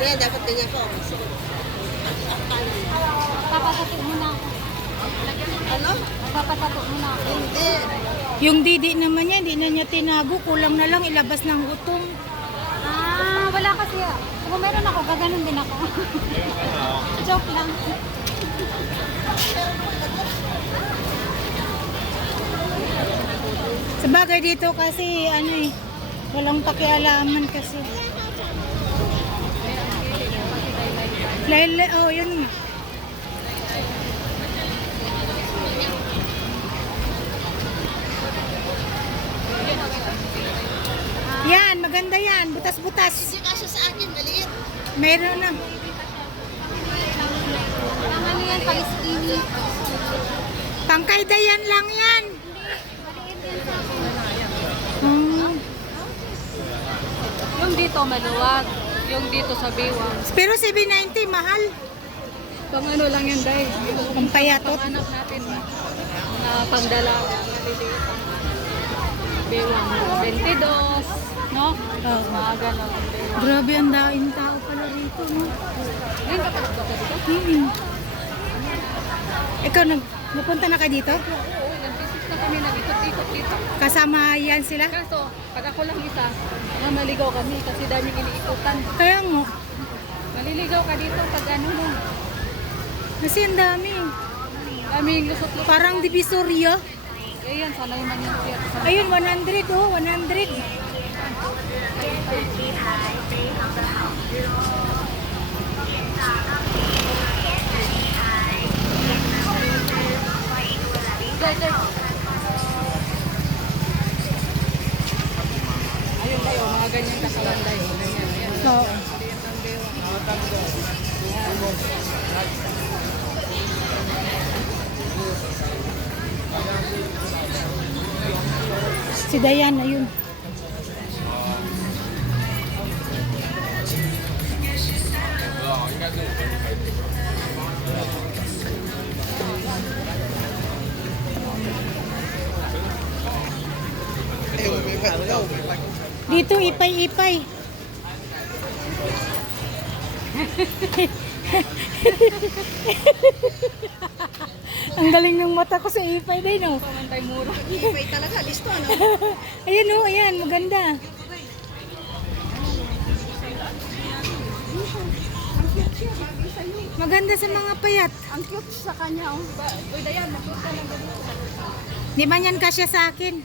Kaya dapat ganyan ko. Papatato muna ako. Ano? Papatato muna ako. Hindi. Yung didi naman niya, hindi na niya tinago. Kulang na lang ilabas ng utong. Ah, wala kasi ah. Kung meron ako, gaganon din ako. Joke lang. Sa bagay dito kasi, ano eh, walang pakialaman kasi. Laila, oh, yun nga. Yan, maganda yan. Butas-butas. Hindi sa akin, maliit. Meron na. Ang ano yan, pang-skinny. Pangkay dayan lang yan. Maliit yan. Hmm. Yung dito maluwag. Yung dito sa biwang. Pero 790, mahal. Pang ano lang yan, Day. Ang payatot. Pang anak natin. Na pangdala. Maliliit. Biwang. 22. No? Oo. Mga ganon. Grabe ang daing tao pala rito, no? Ayun, kapatid ka dito? Hmm. Ikaw, nag napunta na ka dito? Oo, nag-visit na kami. Nag-ikot-ikot dito. Kasama yan sila? Kaso, pag ako lang isa, maligaw kami kasi daming iniikutan. Kaya nga, Maliligaw ka dito pag ano mo. kasi ang dami. Daming lusot-lusot. Parang divisoria. Ayan, sanay man yan siya. Ayun, 100 oh, 100. Day, Si Dayan, ayun. Dito, ipay-ipay. Ang galing ng mata ko sa ipay din, oh. Pamantay mura. Ibay talaga, listo, ano? Ayan, oh, ayan, maganda. Maganda sa mga payat. Ang cute sa kanya, oh. Ba, uy, Dayan, makita lang ganito. Di man yan kasya sa akin.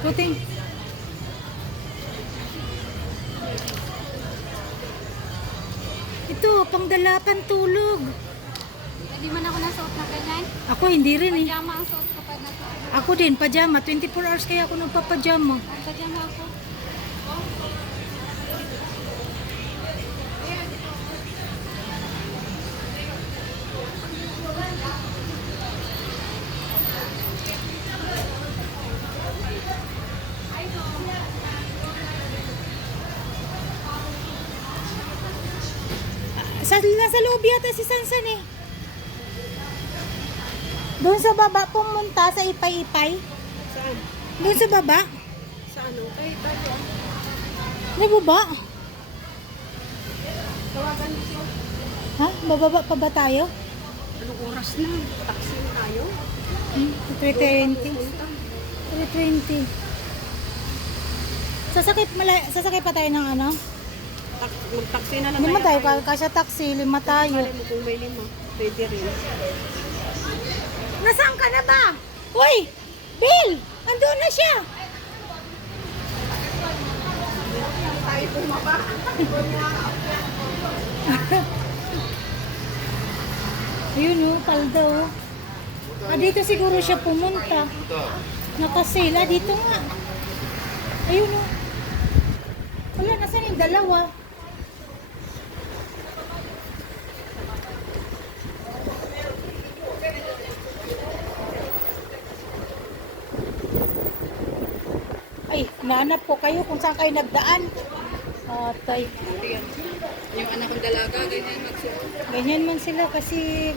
Puting. Ito, pangdalapan tulog. Hindi man ako nasuot na ganyan. Ako hindi rin eh. Pajama ang suot ko pa na. Ako din, pajama. 24 hours kaya ako nagpapajama. Ang pajama ako. Sa, nasa loob yata si Sansan eh. Doon sa baba pumunta sa ipay-ipay. Saan? Doon sa baba. Sa ano? Ay, tayo. May baba. Tawagan siya. Ha? Bababa pa ba tayo? Anong oras na? Taxi na tayo? Hmm, 320. Punta. 320. Sasakay, malay, sasakay pa tayo ng ano? Mag-taxi na lang Lima tayo, ka- kasya taxi, lima tayo. Malay mo kung may lima. Pwede rin. Nasaan ka na ba? Uy! Bill! Andun na siya! Tayo bumaba. Ayun o, palda o. Ah, dito siguro siya pumunta. Nakasila, dito nga. Ayun o. Wala, nasan yung dalawa? Ay, nahanap ko kayo kung saan kayo nagdaan. Atay. Yung anak kong dalaga, ganyan magsuot. Ganyan man sila kasi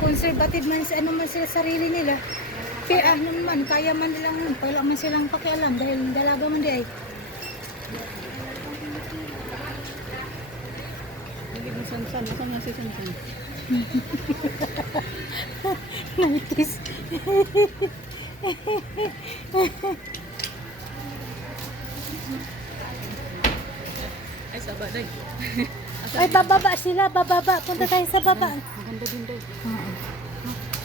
conservative man, ano man sila sarili nila. Pero ano man, kaya man nilang nun. Wala man silang pakialam dahil dalaga man di ay. Hindi mo sansan. Nasaan nga si sansan? Naitis. Ay, saba day. Ay, bababa sila, bababa. Punta tayo sa baba. Maganda din day.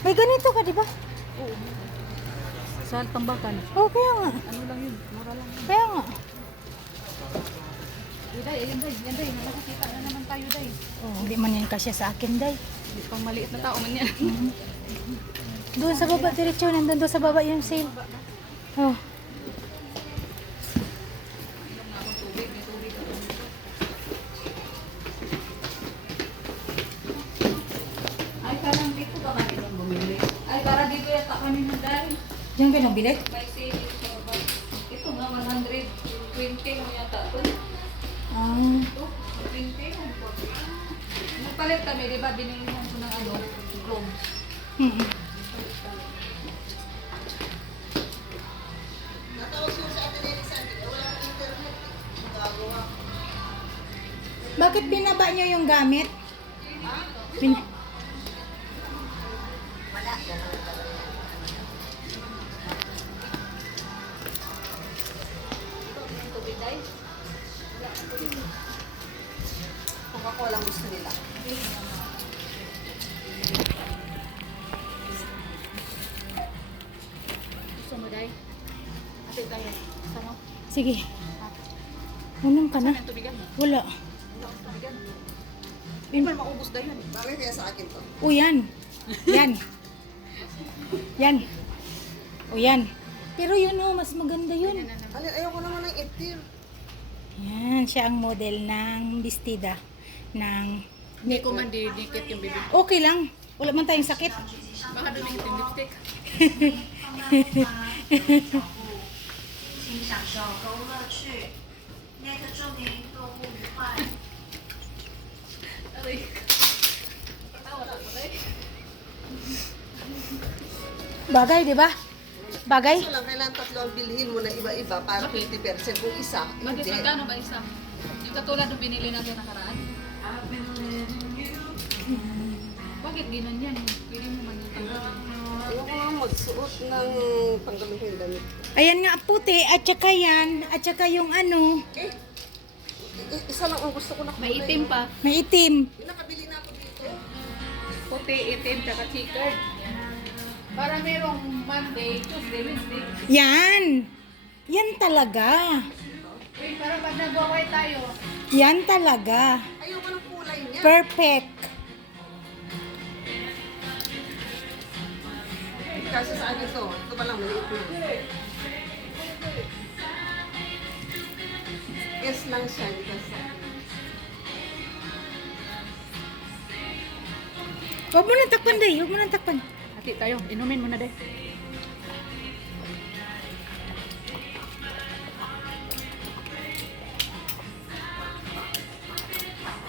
May ganito ka, di ba? Sa tambakan. Oo, kaya nga. Ano lang yun? Mura lang. Kaya nga. Day, ayan day. Yan day. Nakakita na naman tayo day. Oh, hindi man yan kasya sa akin, day. Hindi pang maliit na tao man yan. Doon sa baba, diretso. Nandun doon sa baba yung sale. Oh. Kami na dahil. Diyan ka nabili? May sale sa baba. Ito nga, 120 mo yata. Ito, Ah. ito, 20 mo po. Nagpalit kami, di ba? Binili mo ko ng ano, Chrome. Hmm. Bakit binaba niyo yung gamit? Bin Gusto mo, Day? Ate tayo. Mo? Sige. Unang ka na? Wala. Hindi pa maubos na yun. Kaya sa akin to? O yan. Yan. yan. O yan. Pero yun o, mas maganda yun. Alin, ayoko naman ng itim. Yan, siya ang model ng bestida. Ng... Hindi ko man didikit yung bibig. Okay lang. Wala man tayong sakit. Baka dumingit yung lipstick. Bagay, di ba? Bagay? So lang, kailangan tatlo ang bilhin mo na iba-iba para 50%. Kung isa, Bakit hindi. magkano ba isa? Yung katulad ng binili natin nakaraan? Bakit ginon yan? Pwede mo man yung tanggalin. Ayoko nga magsuot ng yung damit. Ayan nga, puti. At saka yan. At saka yung ano, Eh, i- isa lang ang gusto ko na May itim pa. may itim. Nakabili na ako dito. Puti, itim, tsaka checkered. Para merong Monday, Tuesday, Wednesday. Yan. Yan talaga. Uy, para pag nag-away tayo, Yan talaga. Ayoko ng kulay niya. Perfect. Kasi sa akin to, ito pa lang maliit na. Yes lang siya. hindi kasi. Huwag mo nang takpan, day. Huwag mo nang takpan. hati tayo. Inumin mo na, de.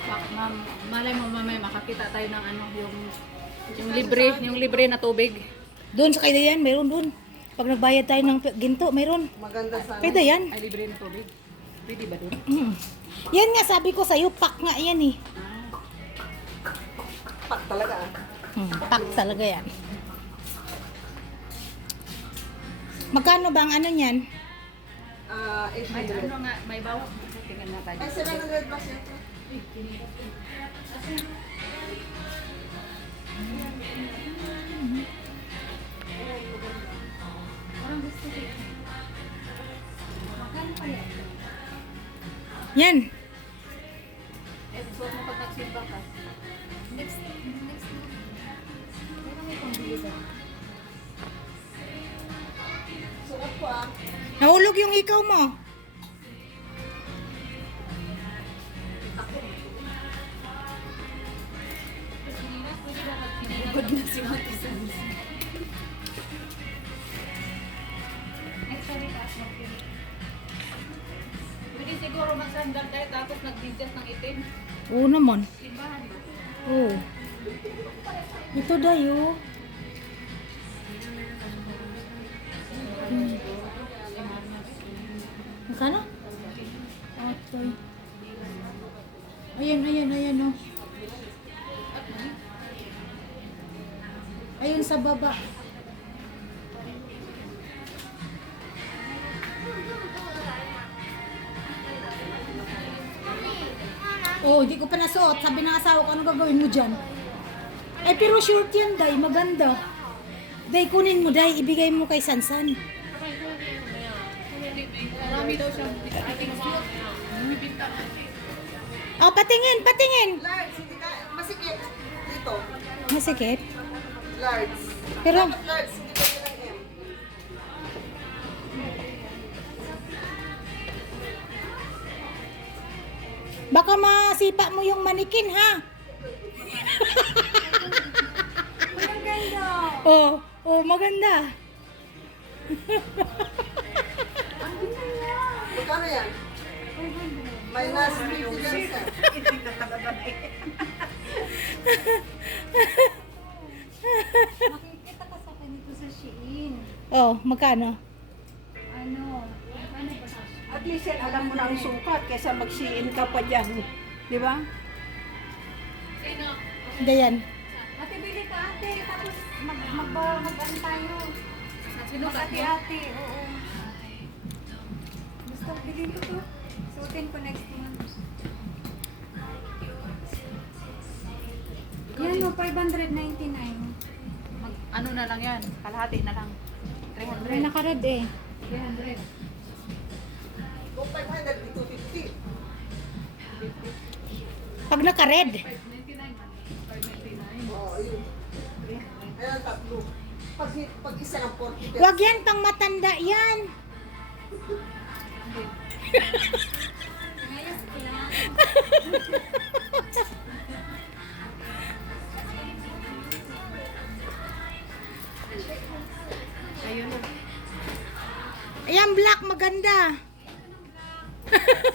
Bak, ma'am, malay mo mamaya makakita tayo ng ano, yung yung libre, yung libre na tubig. Doon sa kay Dayan, mayroon doon. Pag nagbayad tayo ng ginto, mayroon. Maganda sana. Kay Dayan. Ay, libre na tubig. Pwede ba doon? Mm. Yan nga, sabi ko sa'yo, pak nga yan eh. Pak talaga ah. Hmm, pak talaga yan. Magkano ba ang ano niyan? Ah, May 800. ano nga, may bawang. Tingnan na tayo. Ay, 700 plus ito. Ah. Nahulog yung ikaw mo. Good na si Mati Siguro magsandal tayo tapos nagbidyas ng itim. Oo naman. Simbahan. Oo. Ito dayo. Hmm. Magkano? Atoy. Ayan, ayan, ayan, oh. Ayun sa baba. Oh, hindi ko pa nasuot. Sabi ng asawa ko, ano gagawin mo dyan? Ay, pero short yan, Day. Maganda. Day, kunin mo, Day. Ibigay mo kay Sansan. Marami daw siyang. Oh, patingin, patingin. Large, hindi ka, masikip. Dito. Masikip. Large. Pero, large, baka masipa mo yung manikin, ha? Maganda. Oh, oh, maganda. Magkano yan? Minus 50 lang siya. Makikita ka sa akin dito sa Shein. Oh, magkano? Na ang sukat kaysa mag-siin ka pa dyan. Di ba? Dayan. Ate, bili ka ate. Tapos mag, mag, mag, ano tayo. Sinukat mo? Ate-ate, oo. Gusto, bilhin ko to. Suotin ko next month. Yan o, 599. Mag, ano na lang yan? Kalahati na lang. May 300. nakarad eh. 300. Kung 500, dito 50. Pag naka-red. 599. 599. Oo, yun. Ayan, tatlo. Pag, pag isa ng 40 Wag yan, pang matanda yan. Ayan, black, maganda. Sukat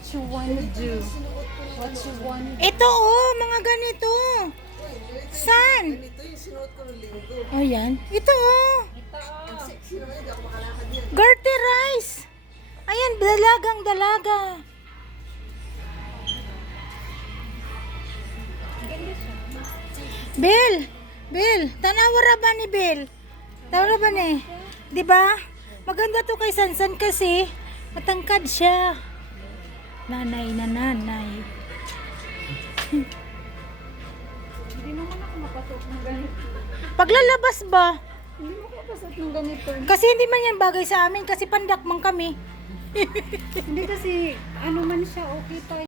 What you wanna do? What you wanna Ito oh, mga ganito. Saan? Ganito yung sinuot ko ng linggo. Oh, yan. Ito oh. Makalakad yan. Gertie rice. Ayan, dalagang dalaga. Bill, Bill, tanawara ba ni Bill? Tanawara ba ni? Di ba? Maganda to kay Sansan kasi matangkad siya. Nanay na nanay. Hindi naman ako mapasok ng ganito. Paglalabas ba? Hindi mo mapasok ng ganito. Kasi hindi man yan bagay sa amin kasi pandakmang kami. Hindi kasi ano man siya okay pa